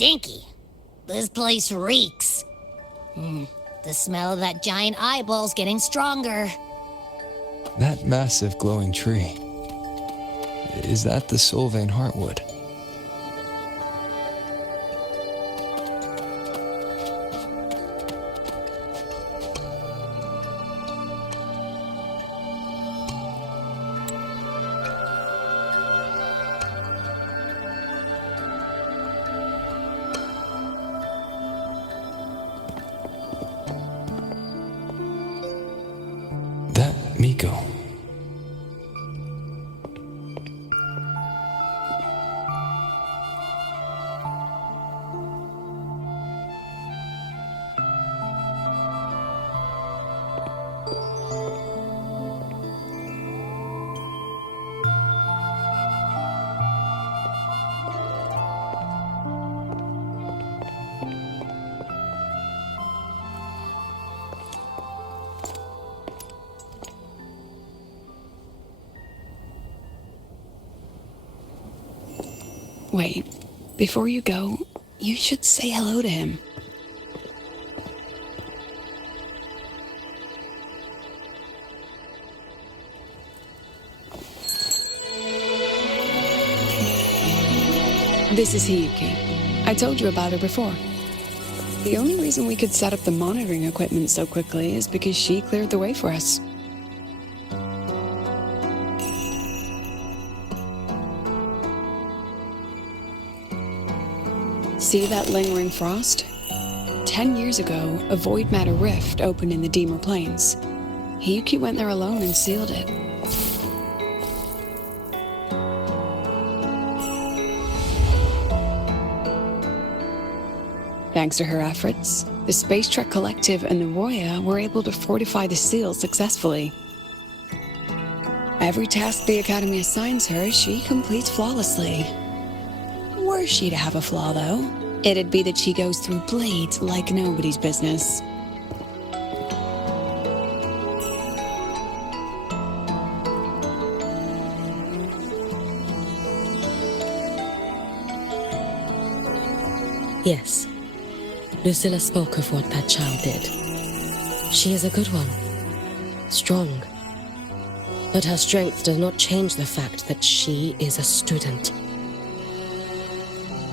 stinky. This place reeks. The smell of that giant eyeball's getting stronger. That massive glowing tree. Is that the Sylvan Heartwood? Miko. Wait, before you go, you should say hello to him. This is Hiyuki. I told you about her before. The only reason we could set up the monitoring equipment so quickly is because she cleared the way for us. See that lingering frost? 10 years ago, a void matter rift opened in the Dimmr Plains. Hiyuki went there alone and sealed it. Thanks to her efforts, the Space Trek Collective and the Roya were able to fortify the seal successfully. Every task the Academy assigns her, she completes flawlessly. Were she to have a flaw, though, it'd be that she goes through blades like nobody's business. Yes. Lucilla spoke of what that child did. She is a good one. Strong. But her strength does not change the fact that she is a student.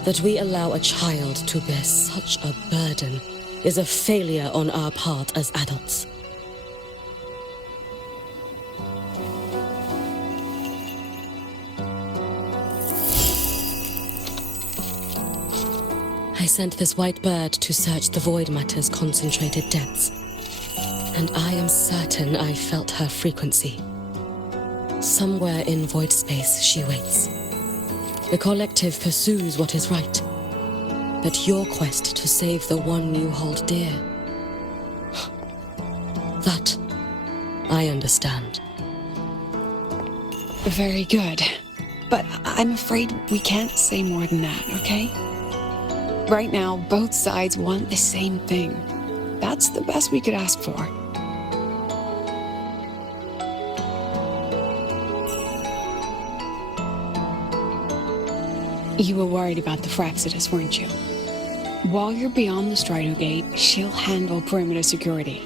That we allow a child to bear such a burden is a failure on our part as adults. I sent this white bird to search the void matter's concentrated depths, and I am certain I felt her frequency. Somewhere in void space she waits. The collective pursues what is right, but your quest to save the one you hold dear, that I understand. Very good. But I'm afraid we can't say more than that, okay? Right now, both sides want the same thing. That's the best we could ask for. You were worried about the Fraccidus, weren't you? While you're beyond the Strider Gate, she'll handle perimeter security.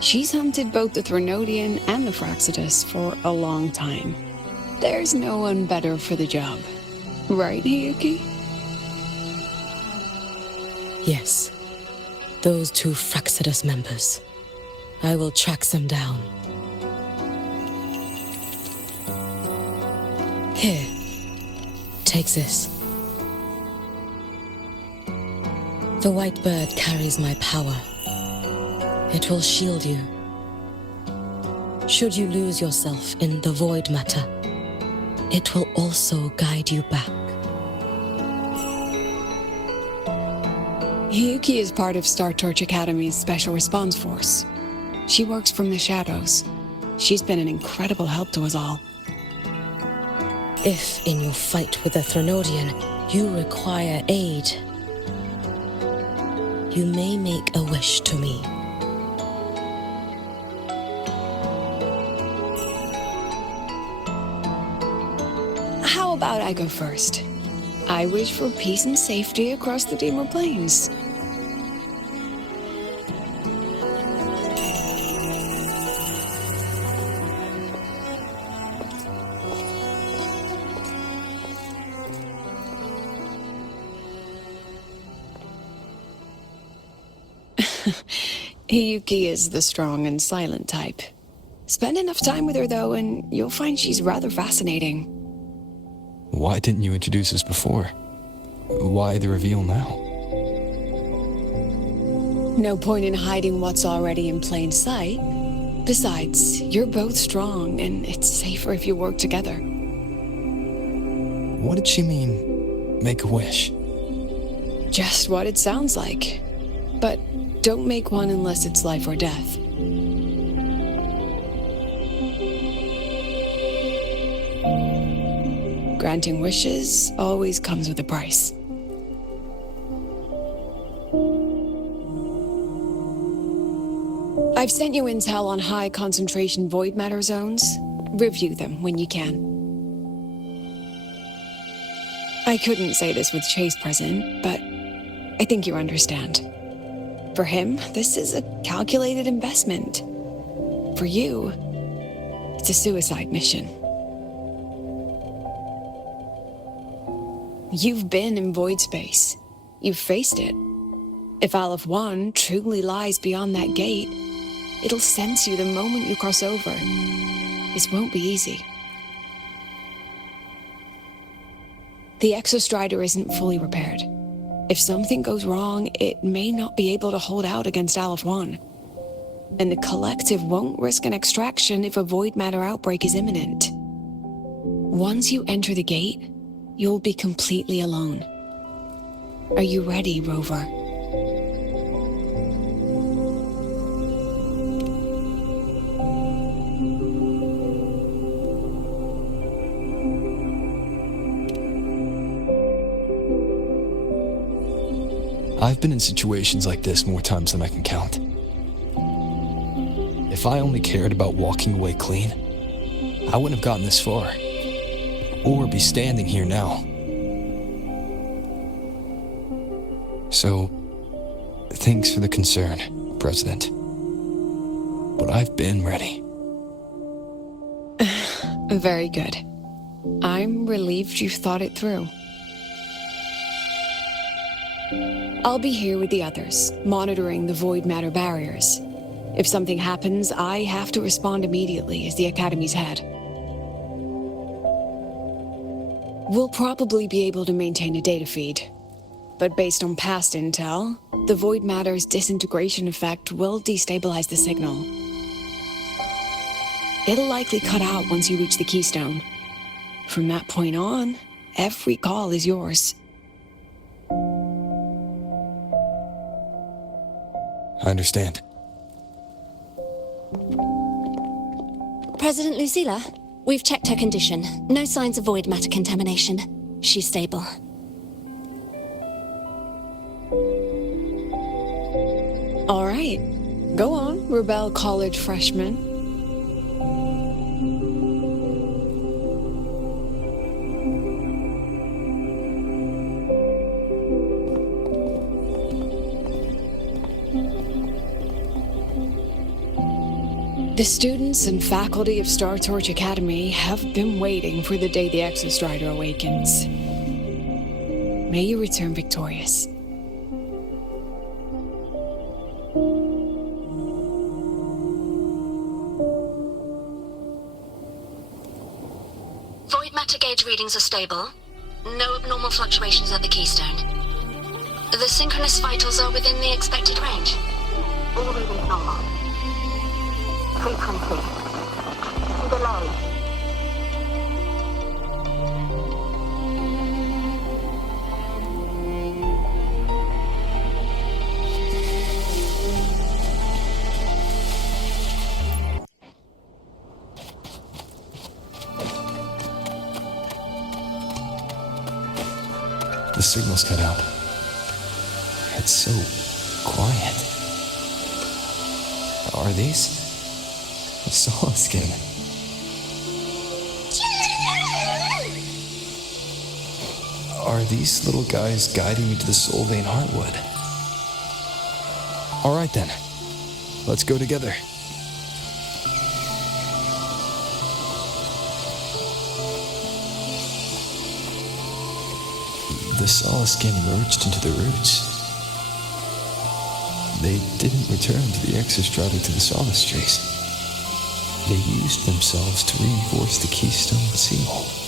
She's hunted both the Threnodian and the Fraccidus for a long time. There's no one better for the job. Right, Hiyuki? Yes. Those two Fraccidus members. I will track them down. Here. Take this. The white bird carries my power. It will shield you. Should you lose yourself in the void matter, it will also guide you back. Hiyuki is part of Star Torch Academy's Special Response Force. She works from the shadows. She's been an incredible help to us all. If, in your fight with the Threnodian, you require aid, you may make a wish to me. about I go first? I wish for peace and safety across the Dimmr Plains. Hiyuki is the strong and silent type. Spend enough time with her, though, and you'll find she's rather fascinating. Why didn't you introduce us before? Why the reveal now? No point in hiding what's already in plain sight. Besides, you're both strong, and it's safer if you work together. What did she mean, make a wish? Just what it sounds like. But don't make one unless it's life or death. Granting wishes always comes with a price. I've sent you intel on high concentration void matter zones. Review them when you can. I couldn't say this with Chase present, but I think you understand. For him, this is a calculated investment. For you, it's a suicide mission. You've been in void space. You've faced it. If Aleph 1 truly lies beyond that gate, it'll sense you the moment you cross over. This won't be easy. The Exostrider isn't fully repaired. If something goes wrong, it may not be able to hold out against Aleph 1. And the Collective won't risk an extraction if a void matter outbreak is imminent. Once you enter the gate, you'll be completely alone. Are you ready, Rover? I've been in situations like this more times than I can count. If I only cared about walking away clean, I wouldn't have gotten this far. Or be standing here now. So, thanks for the concern, President. But I've been ready. Very good. I'm relieved you've thought it through. I'll be here with the others, monitoring the void matter barriers. If something happens, I have to respond immediately as the Academy's head. We'll probably be able to maintain a data feed. But based on past intel, the void matter's disintegration effect will destabilize the signal. It'll likely cut out once you reach the Keystone. From that point on, every call is yours. I understand. President Lucilla, we've checked her condition. No signs of void matter contamination. She's stable. All right. Go on, Rebel College freshman. The students and faculty of Star Torch Academy have been waiting for the day the Exostrider awakens. May you return victorious. Void matter gauge readings are stable. No abnormal fluctuations at the Keystone. The synchronous vitals are within the expected range. All readings normal. Frequency. Delay. The signal's cut out. It's so quiet. Are these Soul skin? Are these little guys guiding me to the Soul Vein Heartwood? Alright then, let's go together. The solid skin merged into the roots. They didn't return to the exostrata to the solace trace. They used themselves to reinforce the Keystone seal.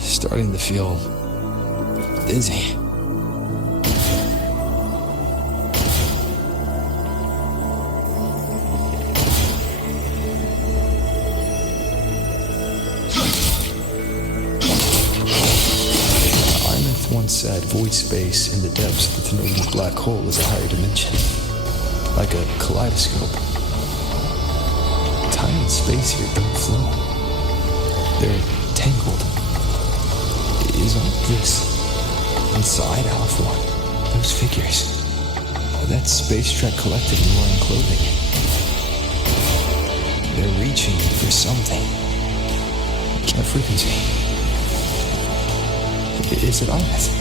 Starting to feel dizzy. Lament once said void space in the depths of the Thermodynamic black hole is a higher dimension, like a kaleidoscope. Time and space here don't flow. They're tangled. Is all this inside Alpha One? Those figures. That space trek collective in wearing clothing. They're reaching for something. A frequency. Is it honest?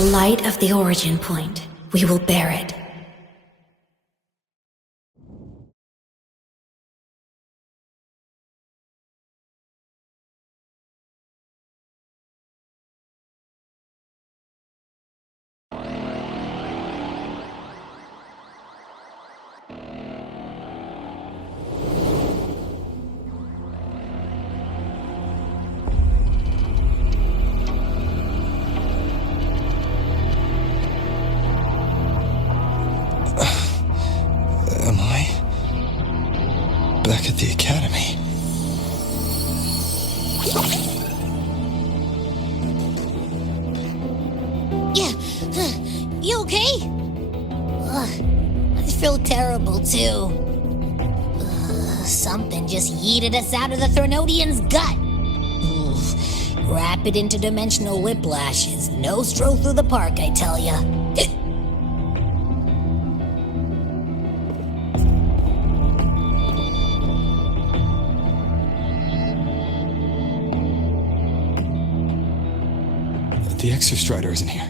the light of the origin point, we will bear it. Am I back at the academy? Yeah, you okay? I feel terrible too. Something just yeeted us out of the Threnodian's gut. Rapid interdimensional whiplash is no stroll through the park, I tell ya. The Exostrider isn't here.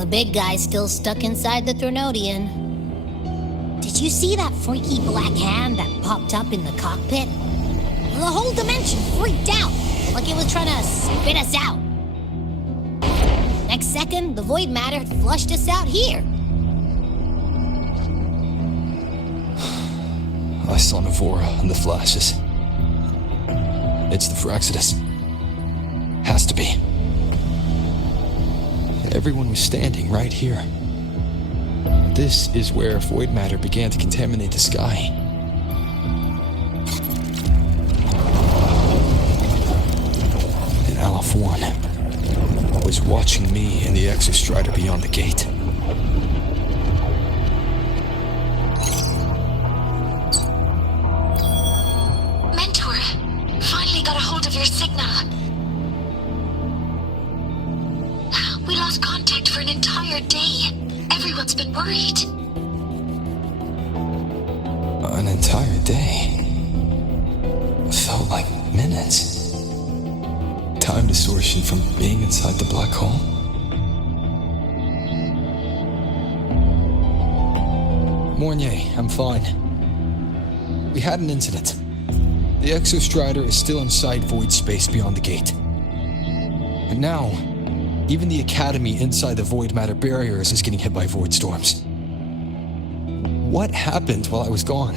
The big guy's still stuck inside the Threnodian. Did you see that freaky black hand that popped up in the cockpit? The whole dimension freaked out, like it was trying to spit us out. Next second, the void matter flushed us out here. I saw Navora in the flashes. It's the Fraxidus. Has to be. Everyone was standing right here. This is where void matter began to contaminate the sky. And Aleph 1 was watching me and the Exostrider beyond the gate. Mentor, finally got a hold of your signal. We lost contact for an entire day. Everyone's been worried. An entire day. Felt like minutes. Time distortion from being inside the black hole. Mornier, I'm fine. We had an incident. The Exostrider is still inside void space beyond the gate. And now, even the Academy inside the void matter barriers is getting hit by void storms. What happened while I was gone?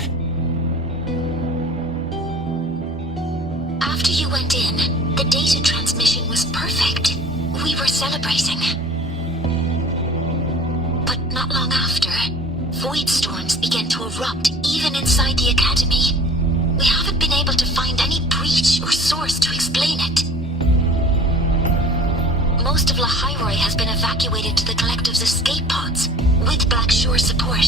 After you went in, the data transmission was perfect. We were celebrating. But not long after, void storms began to erupt even inside the Academy. We haven't been able to find any breach or source to explain it. Most of Lahairoi has been evacuated to the Collective's escape pods, with Black Shore support.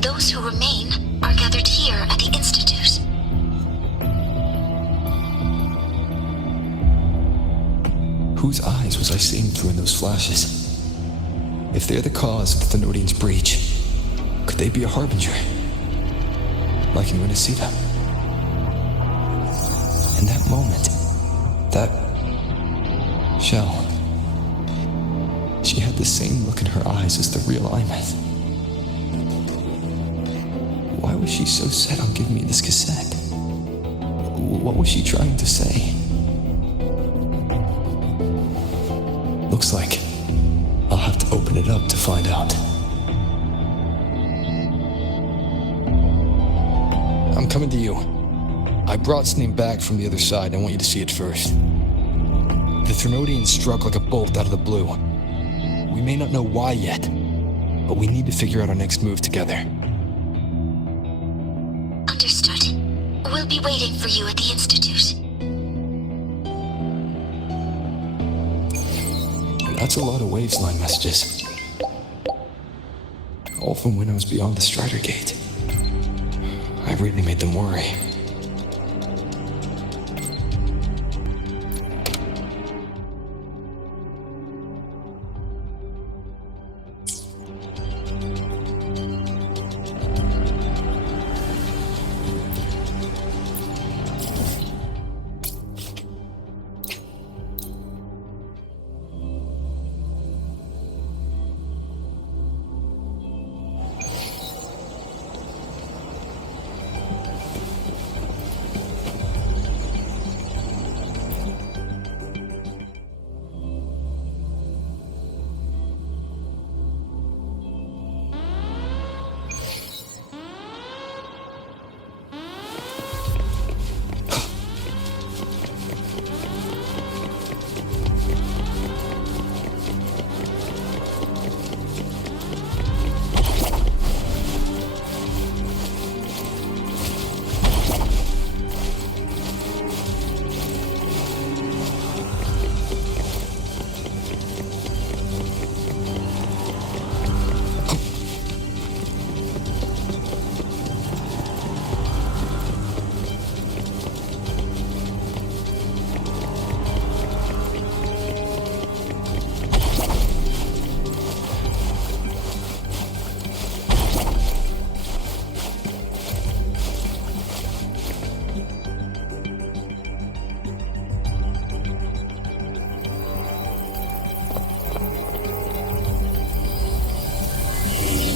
Those who remain are gathered here at the Institute. Whose eyes was I seeing through in those flashes? If they're the cause of the Thenodian's breach, could they be a harbinger? Like I'm going to see them. In that moment, that shell, she had the same look in her eyes as the real Imeth. Why was she so set on giving me this cassette? What was she trying to say? Looks like I'll have to open it up to find out. I'm coming to you. I brought something back from the other side. I want you to see it first. The Threnodian struck like a bolt out of the blue. We may not know why yet, but we need to figure out our next move together. Understood. We'll be waiting for you at the Institute. That's a lot of waves line messages. All from when I was beyond the Strider Gate. I really made them worry.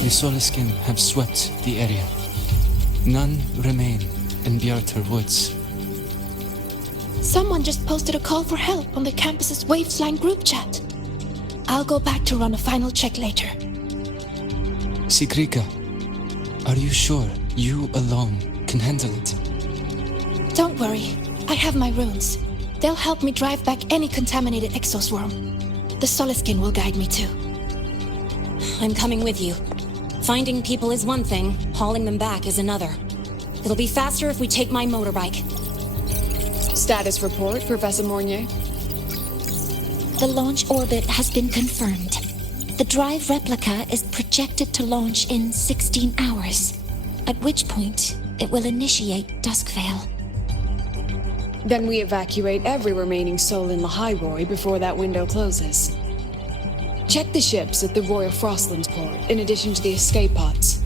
The Soliskin have swept the area. None remain in Bjartar Woods. Someone just posted a call for help on the campus's Wavesline group chat. I'll go back to run a final check later. Sigrika, are you sure you alone can handle it? Don't worry, I have my runes. They'll help me drive back any contaminated exoswarm. The Soliskin will guide me too. I'm coming with you. Finding people is one thing, hauling them back is another. It'll be faster if we take my motorbike. Status report, Professor Mornier. The launch orbit has been confirmed. The drive replica is projected to launch in 16 hours, at which point it will initiate Duskvale. Then we evacuate every remaining soul in Lahairoi before that window closes. Check the ships at the Royal Frostlands port, in addition to the escape pods.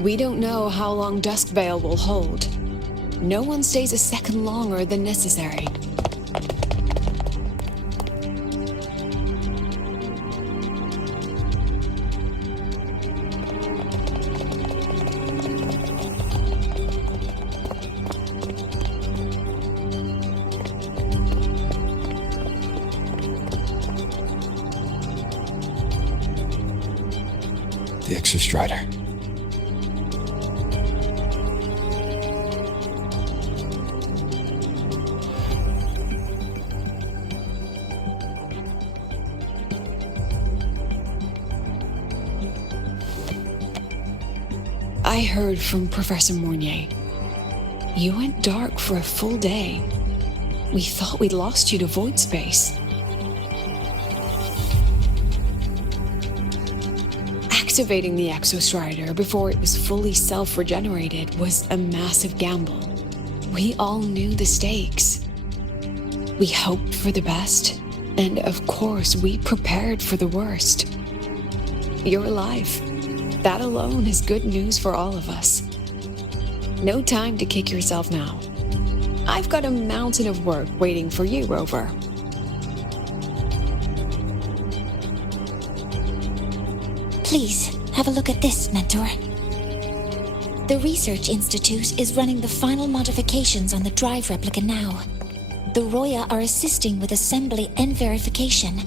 We don't know how long Duskvale will hold. No one stays a second longer than necessary. The Exostrider. I heard from Professor Mornier. You went dark for a full day. We thought we'd lost you to void space. Activating the Exostrider before it was fully self-regenerated was a massive gamble. We all knew the stakes. We hoped for the best, and of course we prepared for the worst. You're alive. That alone is good news for all of us. No time to kick yourself now. I've got a mountain of work waiting for you, Rover. Please, have a look at this, Mentor. The Research Institute is running the final modifications on the drive replica now. The Roya are assisting with assembly and verification.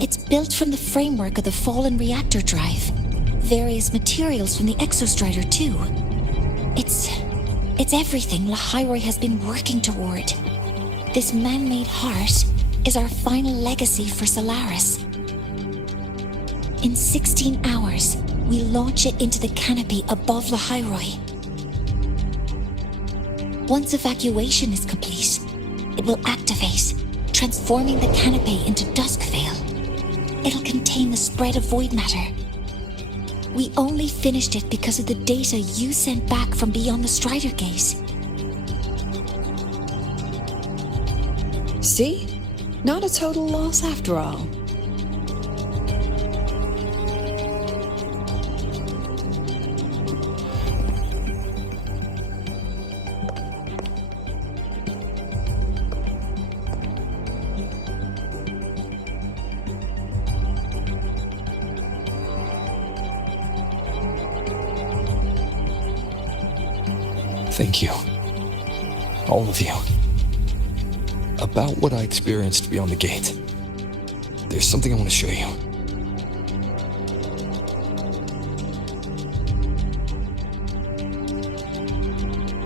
It's built from the framework of the fallen reactor drive. Various materials from the Exostrider, too. It's everything Lahairoi has been working toward. This man-made heart is our final legacy for Solaris. In 16 hours, we launch it into the canopy above Lahairoi. Once evacuation is complete, it will activate, transforming the canopy into Duskvale. It'll contain the spread of void matter. We only finished it because of the data you sent back from beyond the Strider Gate. See? Not a total loss after all. Thank you. All of you. About what I experienced beyond the gate. There's something I want to show you.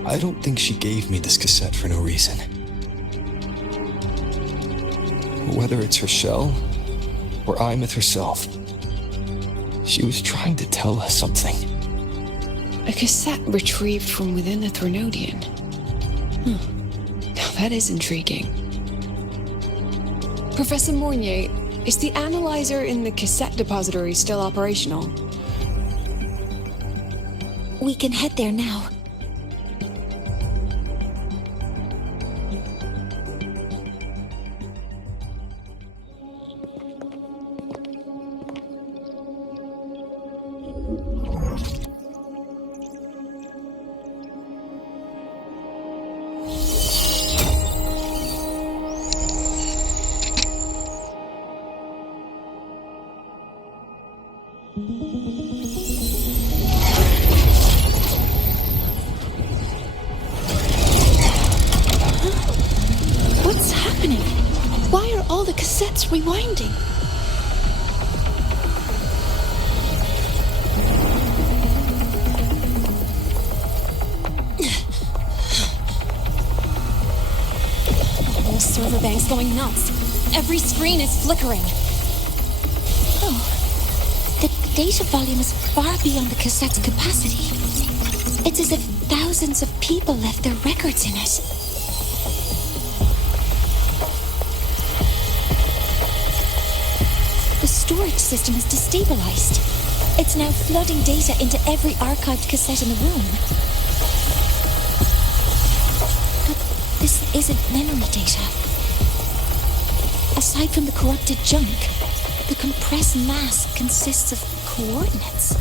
I don't think she gave me this cassette for no reason. Whether it's her shell, or Imeth herself, she was trying to tell us something. A cassette retrieved from within the Threnodian. Now that is intriguing. Professor Mornier, is the analyzer in the cassette depository still operational? We can head there now. What's happening? Why are all the cassettes rewinding? The whole server bank's going nuts. Every screen is flickering. Oh, the data volume is far beyond the cassette's capacity. It's as if thousands of people left their records in it. The storage system is destabilized. It's now flooding data into every archived cassette in the room. But this isn't memory data. Aside from the corrupted junk, the compressed mass consists of coordinates.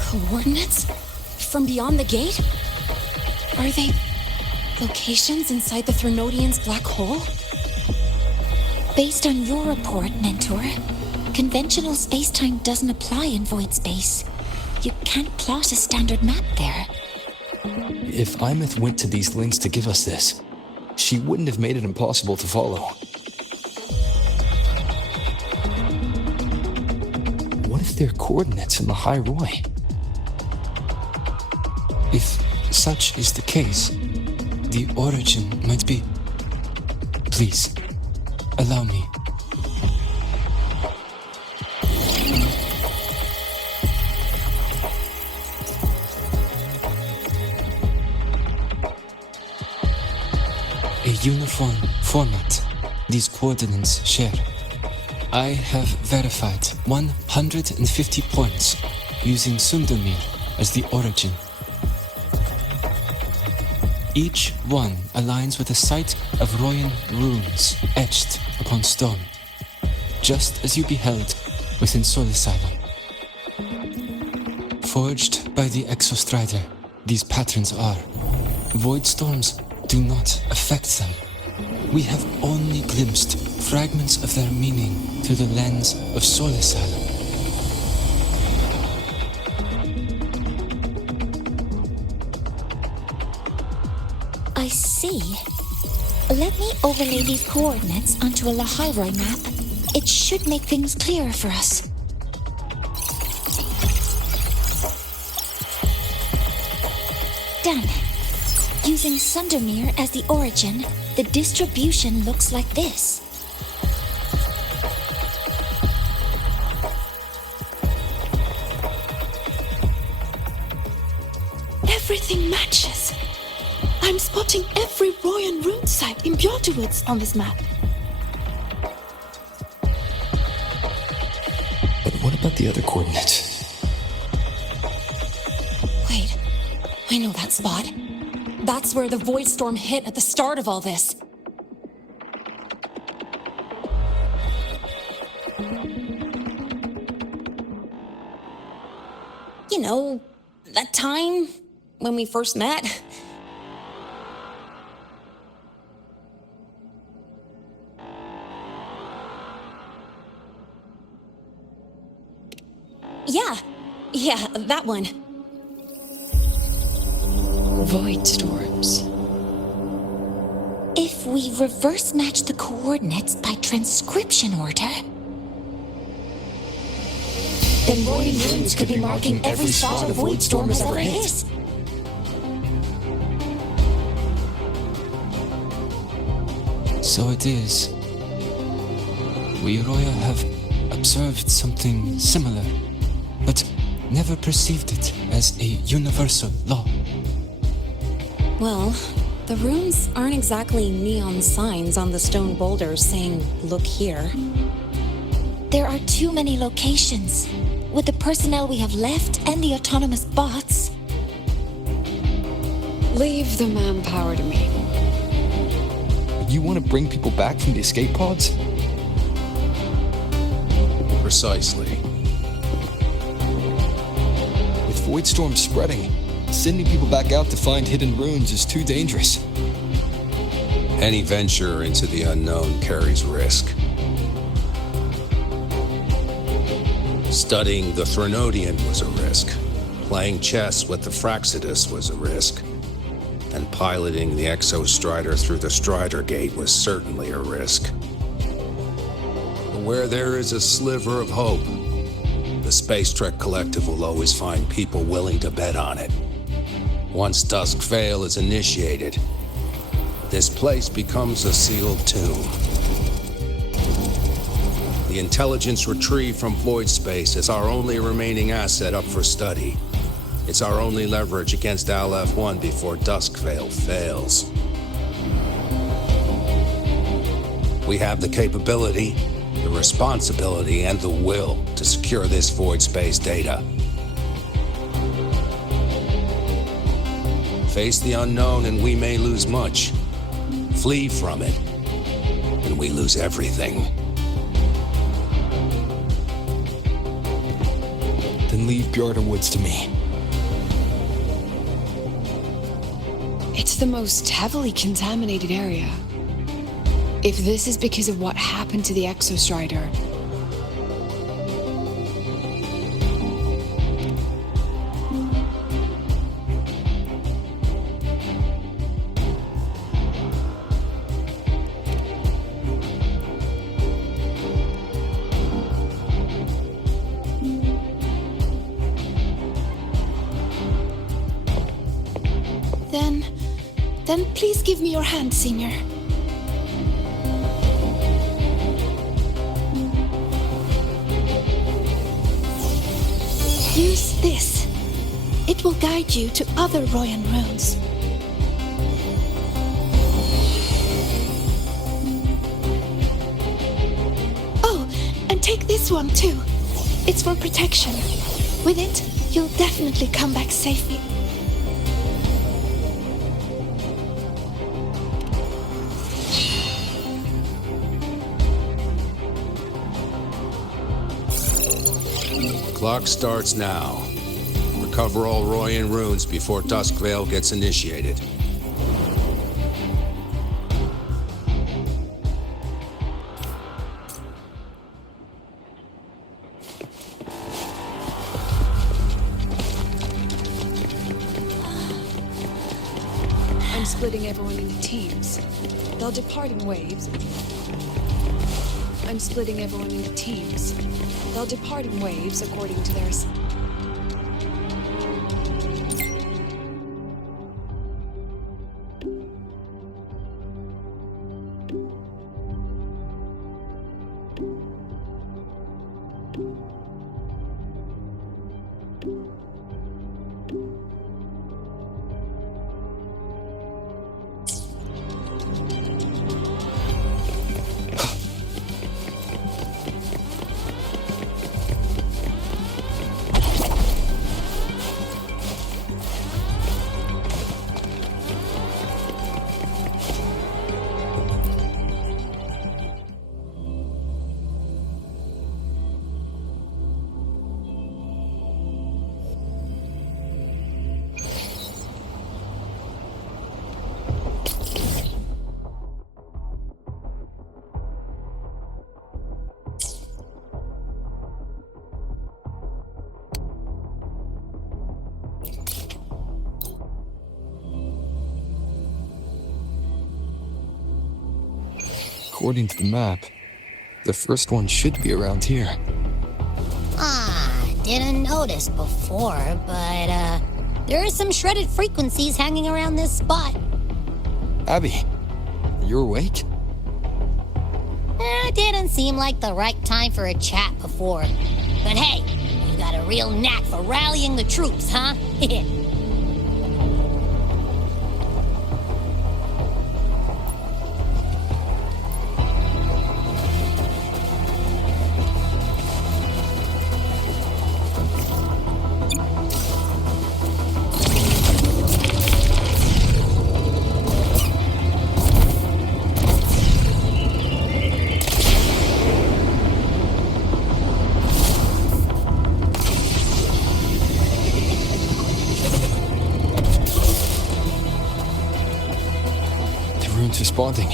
Coordinates? From beyond the gate? Are they locations inside the Threnodian's black hole? Based on your report, Mentor, conventional space-time doesn't apply in void space. You can't plot a standard map there. If Imeth went to these links to give us this, she wouldn't have made it impossible to follow. What if they're coordinates in the High Roy? If such is the case, the origin might be... Please, allow me. A uniform format these coordinates share. I have verified 150 points using Sundermere as the origin. Each one aligns with a site of Royan runes etched upon stone, just as you beheld within Soul Asylum. Forged by the Exostrider, these patterns are. Void storms do not affect them. We have only glimpsed fragments of their meaning through the lens of Soul Asylum. I see. Let me overlay these coordinates onto a Lahairoi map. It should make things clearer for us. Done. Using Sundermere as the origin, the distribution looks like this. Everything matches. I'm spotting every Royan rune site in Bjorduwoods on this map. But what about the other coordinates? Wait, I know that spot. That's where the void storm hit at the start of all this. You know, that time when we first met. Yeah, that one. Void storms. If we reverse match the coordinates by transcription order, then Royan runes could be marking every spot a void storm has ever hit. So it is. We Roya have observed something similar, but never perceived it as a universal law. Well, the runes aren't exactly neon signs on the stone boulders saying, "Look here." There are too many locations. With the personnel we have left and the autonomous bots. Leave the manpower to me. You want to bring people back from the escape pods? Precisely. With void storms spreading, sending people back out to find hidden runes is too dangerous. Any venture into the unknown carries risk. Studying the Threnodian was a risk. Playing chess with the Fraxidus was a risk. And piloting the Exostrider through the Strider Gate was certainly a risk. But where there is a sliver of hope, the Space Trek Collective will always find people willing to bet on it. Once Dusk Vale is initiated, this place becomes a sealed tomb. The intelligence retrieved from void space is our only remaining asset up for study. It's our only leverage against Aleph-1 before Dusk Vale fails. We have the capability, the responsibility, and the will to secure this void space data. Face the unknown and we may lose much. Flee from it, and we lose everything. Then leave Bjorda Woods to me. It's the most heavily contaminated area. If this is because of what happened to the Exostrider, Then please give me your hand, Senior. Use this. It will guide you to other Royan runes. Oh, and take this one too. It's for protection. With it, you'll definitely come back safely. Clock starts now. Recover all Royan runes before Dusk Vale gets initiated. I'm splitting everyone into teams. They'll depart in waves. I'm splitting everyone into teams. They'll depart in waves according to their... According to the map, the first one should be around here. Didn't notice before, but, there are some shredded frequencies hanging around this spot. Abby, you awake? Didn't seem like the right time for a chat before. But hey, you got a real knack for rallying the troops, huh? Responding.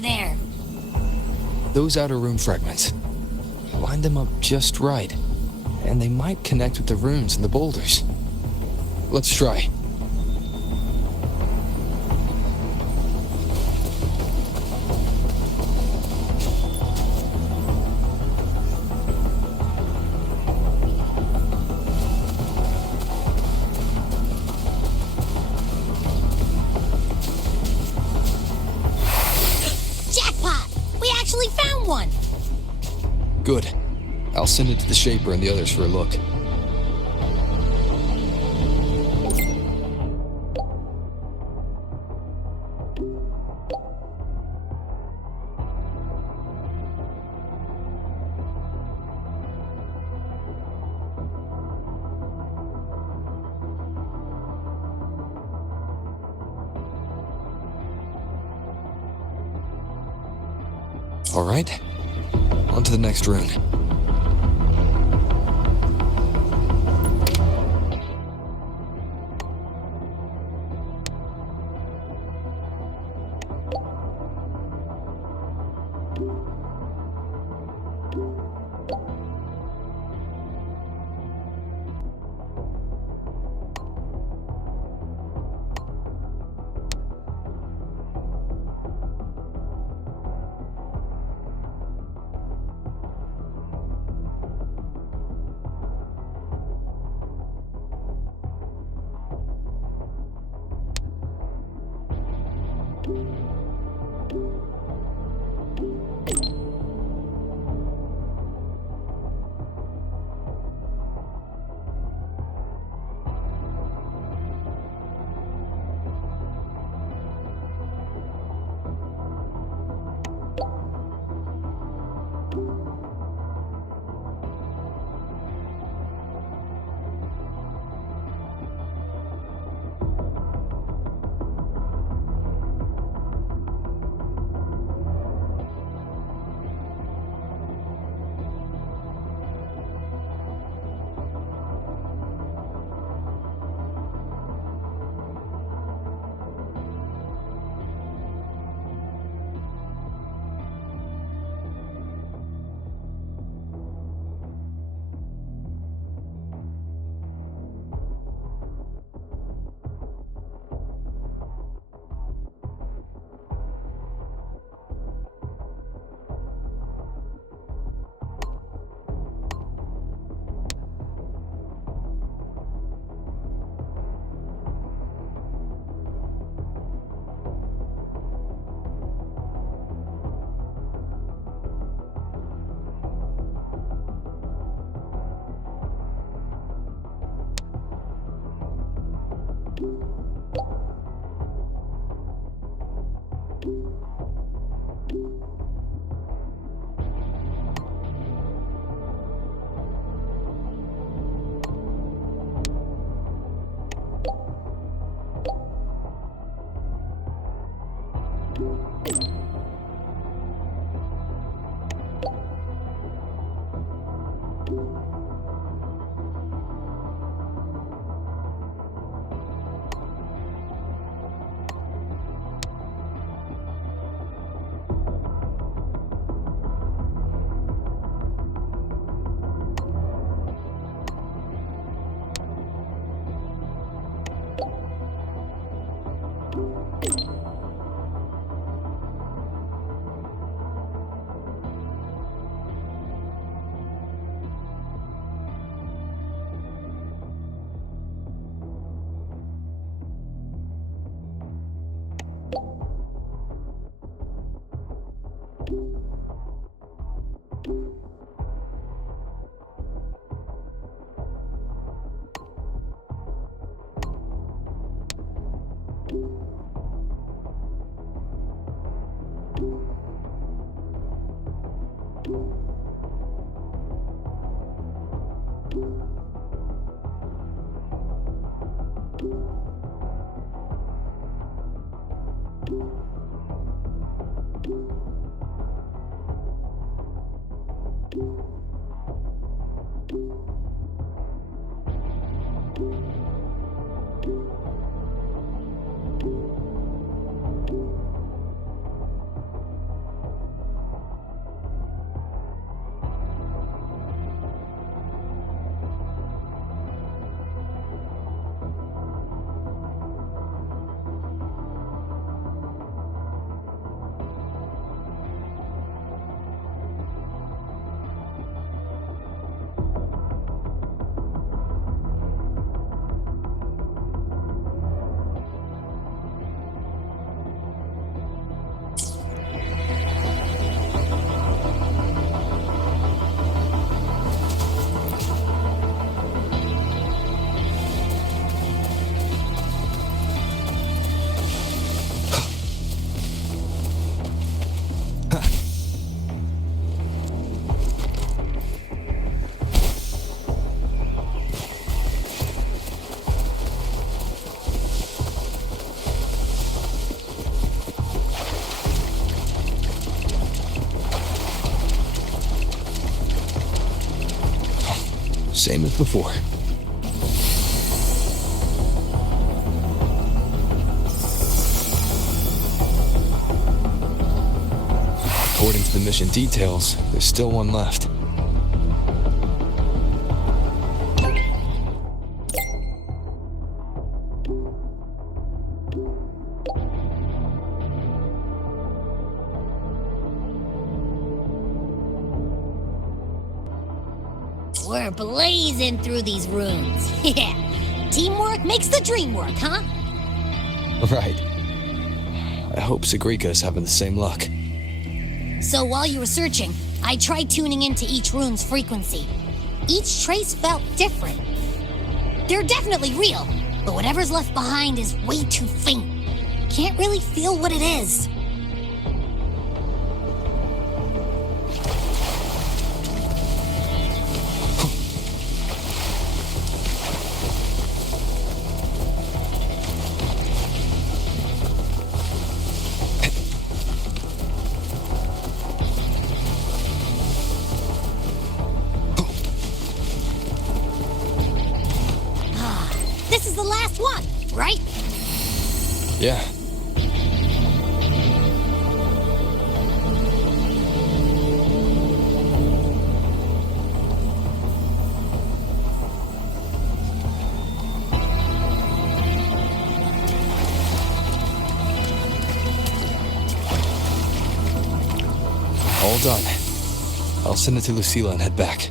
over there? Those outer rune fragments. Line them up just right, and they might connect with the runes and the boulders. Let's try. Jackpot! We actually found one! Good. I'll send it to the Shaper and the others for a look. All right, on to the next rune. Same as before. According to the mission details, there's still one left. We're blazing through these runes. Yeah. Teamwork makes the dream work, huh? Right. I hope Sagrika's having the same luck. So while you were searching, I tried tuning into each rune's frequency. Each trace felt different. They're definitely real, but whatever's left behind is way too faint. Can't really feel what it is. This is the last one, right? Yeah. All done. I'll send it to Lucilla and head back.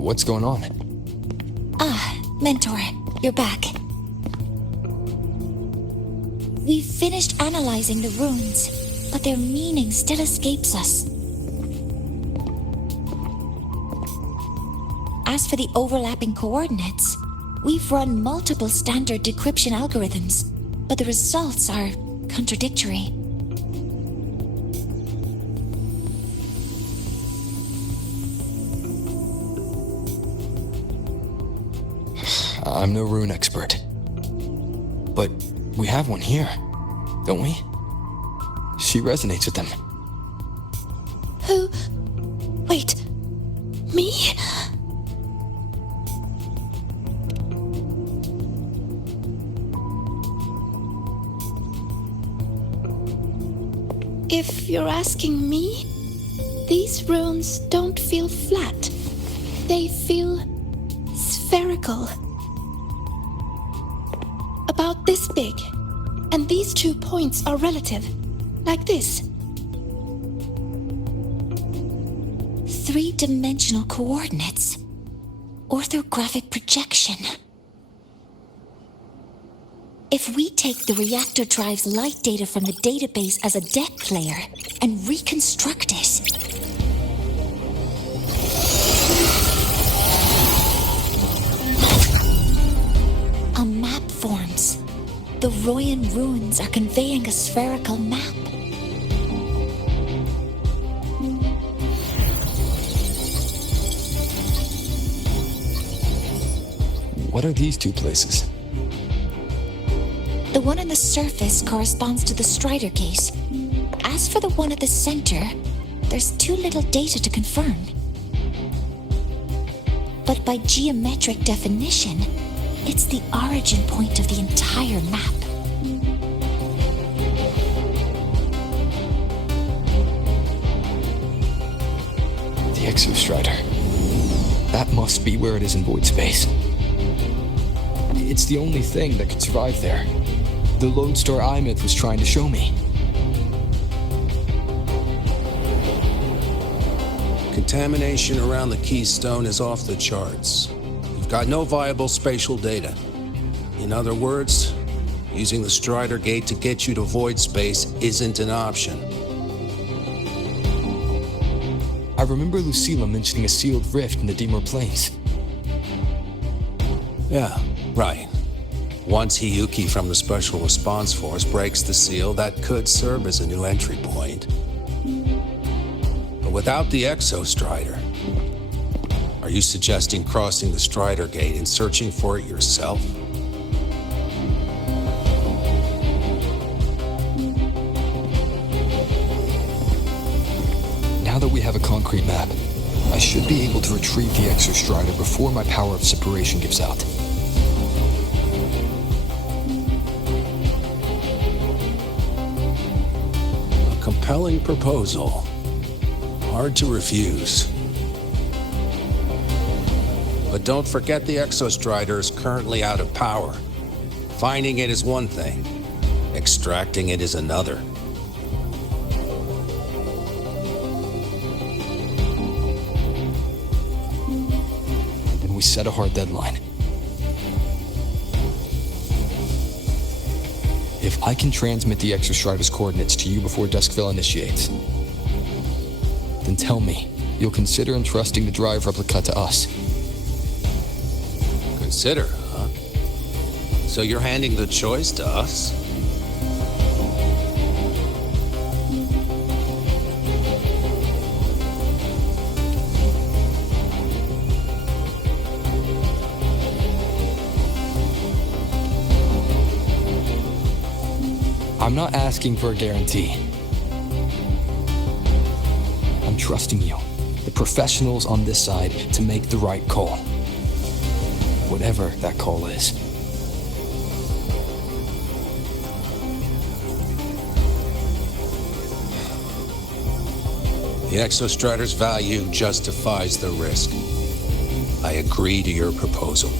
What's going on? Mentor, you're back. We've finished analyzing the runes, but their meaning still escapes us. As for the overlapping coordinates, we've run multiple standard decryption algorithms, but the results are contradictory. I'm no rune expert. But we have one here, don't we? She resonates with them. Who? Wait. Me? If you're asking me, these runes don't feel flat. They feel spherical. About this big. And these 2 points are relative. Like this. 3-dimensional coordinates. Orthographic projection. If we take the reactor drive's light data from the database as a deck layer and reconstruct it, a map forms. the Royan ruins are conveying a spherical map. What are these two places? The one on the surface corresponds to the Strider Gate. As for the one at the center, there's too little data to confirm. But by geometric definition, it's the origin point of the entire map. The Exostrider. That must be where it is in void space. It's the only thing that could survive there. The lodestar Imyth was trying to show me. Contamination around the Keystone is off the charts. You've got no viable spatial data. In other words, using the Strider Gate to get you to void space isn't an option. I remember Lucilla mentioning a sealed rift in the Dimmr Plains. Yeah, right. Once Hiyuki from the Special Response Force breaks the seal, that could serve as a new entry point. But without the Exostrider, are you suggesting crossing the Strider Gate and searching for it yourself? Now that we have a concrete map, I should be able to retrieve the Exostrider before my power of separation gives out. Compelling proposal. Hard to refuse. But don't forget the Exostrider is currently out of power. Finding it is one thing. Extracting it is another. Then we set a hard deadline. If I can transmit the Exostrider's coordinates to you before Duskville initiates, then tell me you'll consider entrusting the drive replica to us. Consider, huh? So you're handing the choice to us? I'm not asking for a guarantee. I'm trusting you, the professionals on this side, to make the right call. Whatever that call is. The Exostrider's value justifies the risk. I agree to your proposal.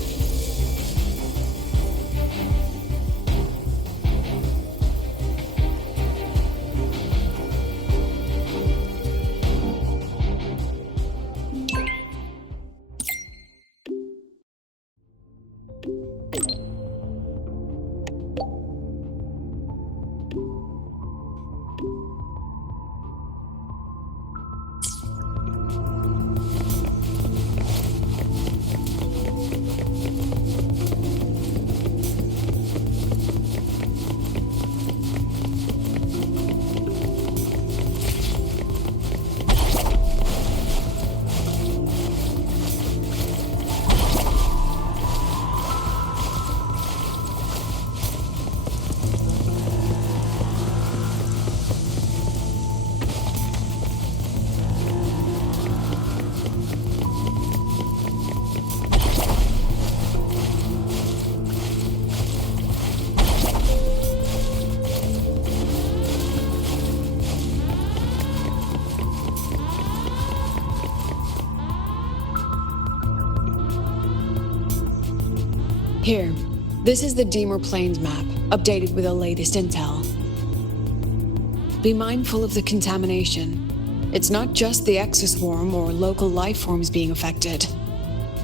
Here, this is the Dimmr Plains map, updated with the latest intel. Be mindful of the contamination. It's not just the exoswarm or local life forms being affected.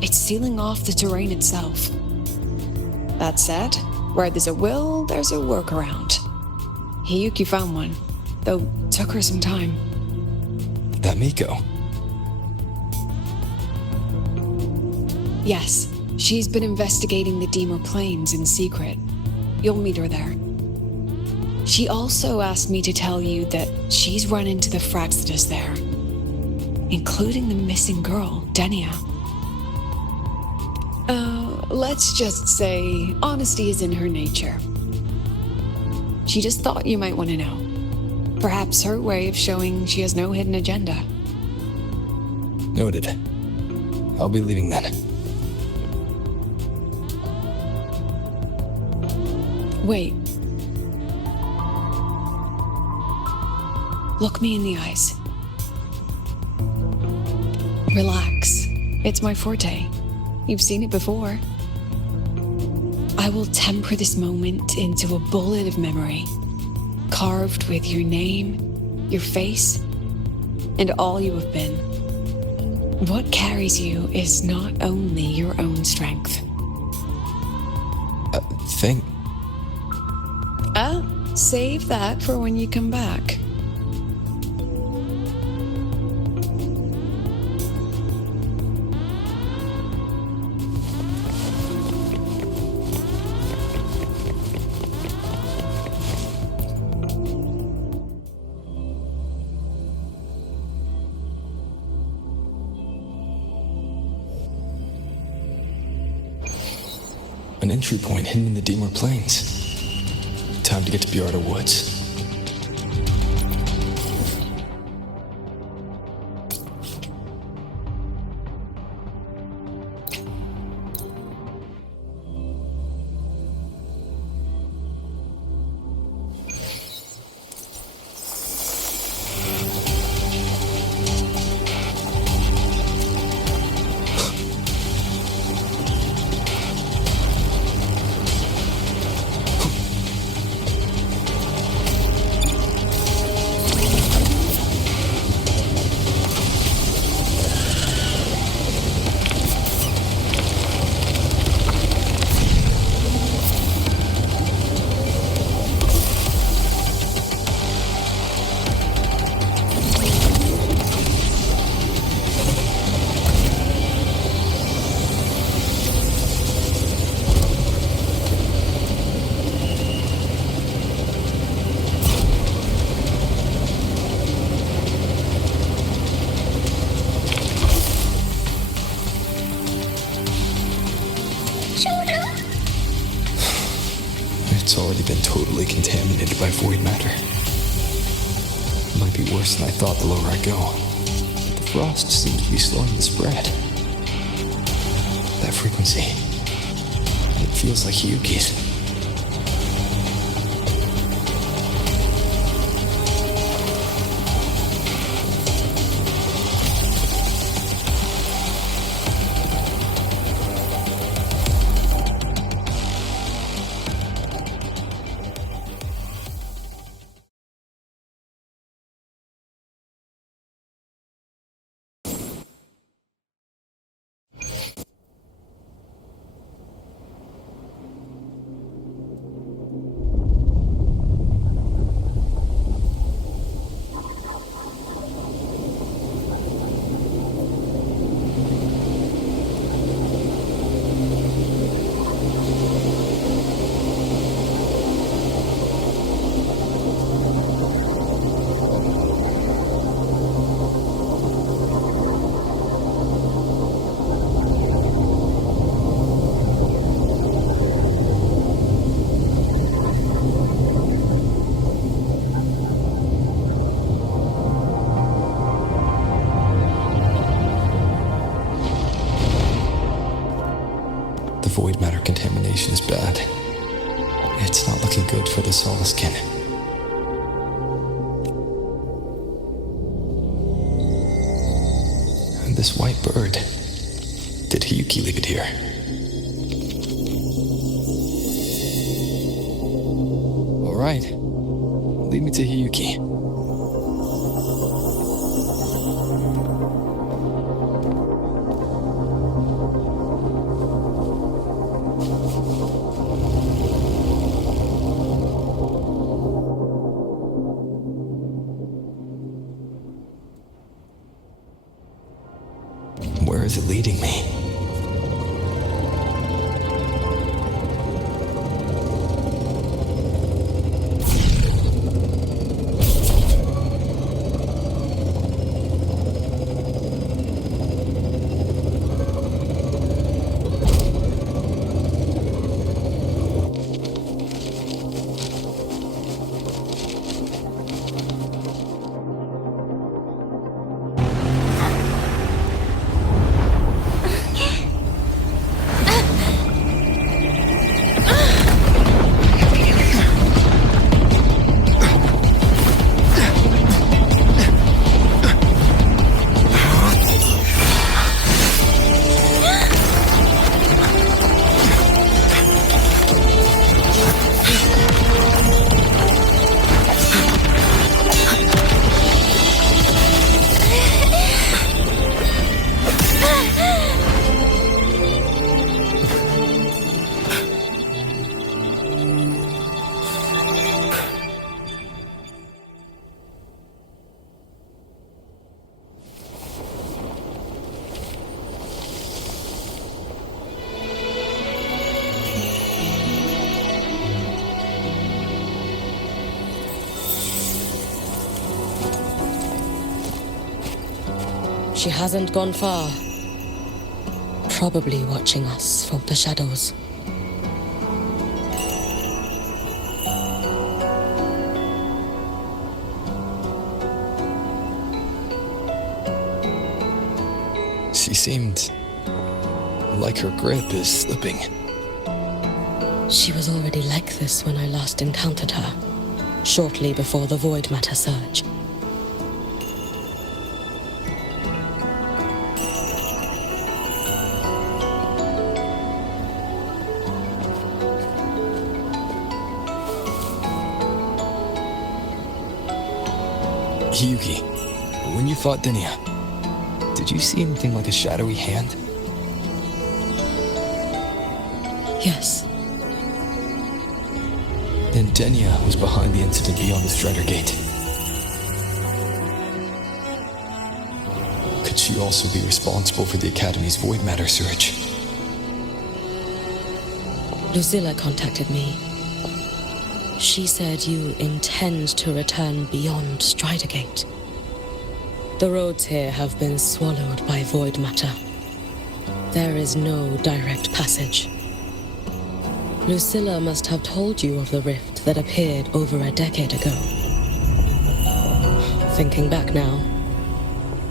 It's sealing off the terrain itself. That said, where there's a will, there's a workaround. Hiyuki found one, though took her some time. That Miko. Yes, she's been investigating the Dimmr Plains in secret. You'll meet her there. She also asked me to tell you that she's run into the Fractsidus there, including the missing girl, Denia. Let's just say honesty is in her nature. She just thought you might want to know. Perhaps her way of showing she has no hidden agenda. Noted. I'll be leaving then. Wait. Look me in the eyes. Relax. It's my forte. You've seen it before. I will temper this moment into a bullet of memory, carved with your name, your face, and all you have been. What carries you is not only your own strength. Save that for when you come back. An entry point hidden in the Dimmr Plains. Time to get to Bjarda Woods. It's already been totally contaminated by void matter. It might be worse than I thought the lower I go. The frost seems to be slowing the spread. That frequency. It feels like Hiyuki's. Void matter contamination is bad. It's not looking good for the Solaskin. And this white bird. Did Hiyuki leave it here? All right. Lead me to Hiyuki. Where is it leading me? She hasn't gone far. Probably watching us from the shadows. She seemed like her grip is slipping. She was already like this when I last encountered her, shortly before the void matter surge. Yuki, when you fought Dinia, did you see anything like a shadowy hand? Yes. Then Denia was behind the incident beyond the Strider Gate. Could she also be responsible for the Academy's void matter surge? Lucilla contacted me. She said you intend to return beyond Strider Gate. The roads here have been swallowed by void matter. There is no direct passage. Lucilla must have told you of the rift that appeared over a decade ago. Thinking back now,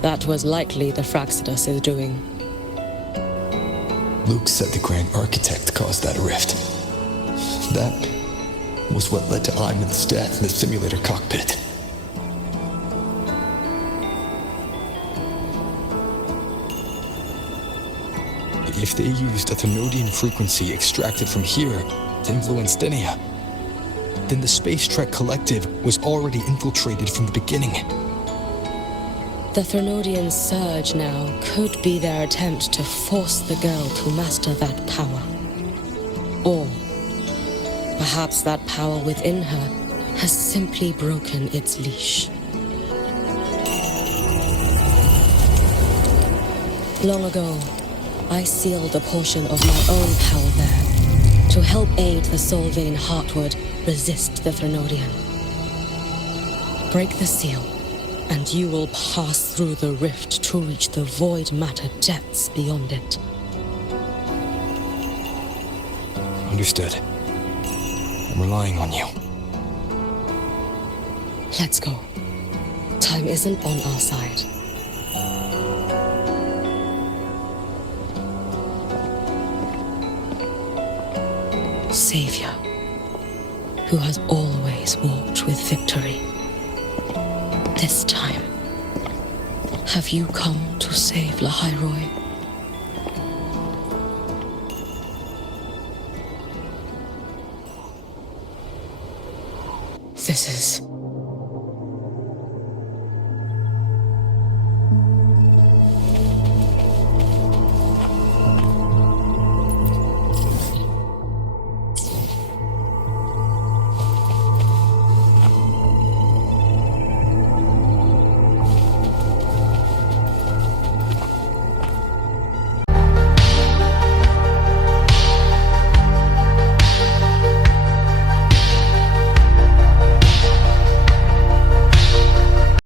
that was likely the Fraxidus' doing. Luke said the Grand Architect caused that rift. That was what led to Iman's death in the simulator cockpit. If they used a Thermodian frequency extracted from here to influence Denia, then the Space Trek Collective was already infiltrated from the beginning. The Thermodian surge now could be their attempt to force the girl to master that power. Or perhaps that power within her has simply broken its leash. Long ago, I sealed a portion of my own power there to help aid the Solvane Heartwood resist the Thermodian. Break the seal, and you will pass through the rift to reach the void matter depths beyond it. Understood. I'm relying on you. Let's go. Time isn't on our side. Savior, who has always walked with victory. This time, have you come to save Lahairoi? This is